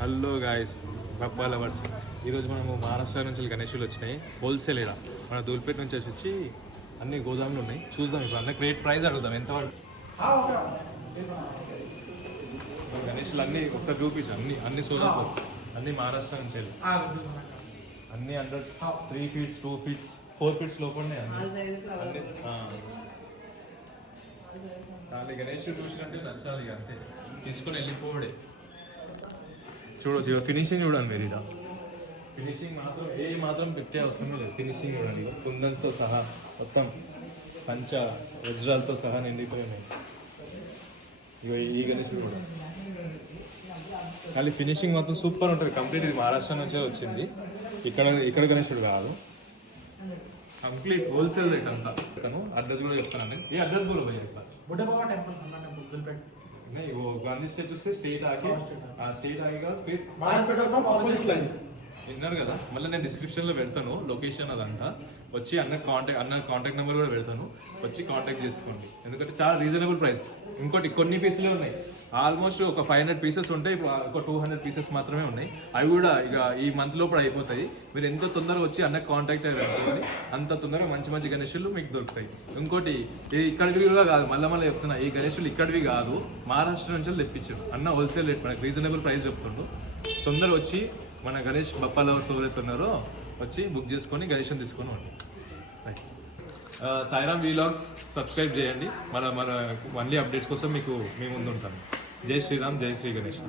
Hello guys Bappa lovers. ఈరోజు మనము మహారాష్ట్ర నుంచి గణేషులు వచ్చినాయి. హోల్సేల్ ఇలా మన దూల్పేట నుంచి వచ్చి అన్ని గోదాములు ఉన్నాయి. చూద్దాం ఇప్పుడు అన్న రేట్ ప్రైస్ అడుగుదాం ఎంత గణేషులు అన్నీ ఒకసారి చూపించు. అన్ని సోదాపు అన్ని మహారాష్ట్ర నుంచి వెళ్ళి అన్ని అండర్ 3 feet 2 feet 4 feet లోపలనే అన్ని దాని గణేష్ చూసినట్టే నచ్చాలి ఇక అంతే, తీసుకొని వెళ్ళిపోవడే. చూడొచ్చు ఫినిషింగ్ చూడండి మీరు. ఇలా ఫినిషింగ్ మాత్రం పెట్టే అవసరం లేదు. ఫినిషింగ్ చూడండి, కుందన్స్తో సహా మొత్తం పంచ వజ్రాలతో సహా నిండిపోయినాయి. ఇక ఈ గణేశుడు కూడా కానీ ఫినిషింగ్ మాత్రం సూపర్ ఉంటుంది. కంప్లీట్ ఇది మహారాష్ట్ర నుంచే వచ్చింది. ఇక్కడ గణేశుడు కాదు, కంప్లీట్ హోల్సేల్ రేట్ అంతా. అడ్రస్ కూడా చెప్తానండి. ఏ అడ్రస్ కూడా పోయి बुढ़े बाबा टेंपल खाना टेंपल नहीं वो गांधी स्टैचू से स्टेट आएगा फिर Bharat petrol pump opposite line విన్నారు కదా. మళ్ళీ నేను డిస్క్రిప్షన్లో పెడతాను లొకేషన్ అదంతా. వచ్చి అన్న కాంటాక్ట్ నెంబర్ కూడా పెడతాను, వచ్చి కాంటాక్ట్ చేసుకోండి. ఎందుకంటే చాలా రీజనబుల్ ప్రైస్. ఇంకోటి కొన్ని పీసులే ఉన్నాయి, ఆల్మోస్ట్ ఒక 500 పీసెస్ ఉంటాయి. ఇప్పుడు ఒక 200 పీసెస్ మాత్రమే ఉన్నాయి. అవి కూడా ఇక ఈ మంత్ లోపల అయిపోతాయి. మీరు ఎంత తొందరగా వచ్చి అన్న కాంటాక్ట్ అయ్యారు అంత తొందరగా మంచి గణేషులు మీకు దొరుకుతాయి. ఇంకోటి ఇది ఇక్కడివి కూడా కాదు, మళ్ళీ చెప్తున్నా, ఈ గణేషులు ఇక్కడివి కాదు, మహారాష్ట్ర నుంచి తెప్పించారు. అన్న హోల్సేల్ రేట్ మనకి రీజనబుల్ ప్రైస్ చెప్తుండ్రు. తొందరగా వచ్చి మన గణేష్ బప్పా లవర్స్ ఎవరైతే ఉన్నారో వచ్చి బుక్ చేసుకొని గణేష్ని తీసుకొని ఉండి. సాయిరామ్ వీలాగ్స్ సబ్స్క్రైబ్ చేయండి. మన మళ్ళీ అప్డేట్స్ కోసం మీ ముందు ఉంటాను. జై శ్రీరామ్, జై శ్రీ గణేష్.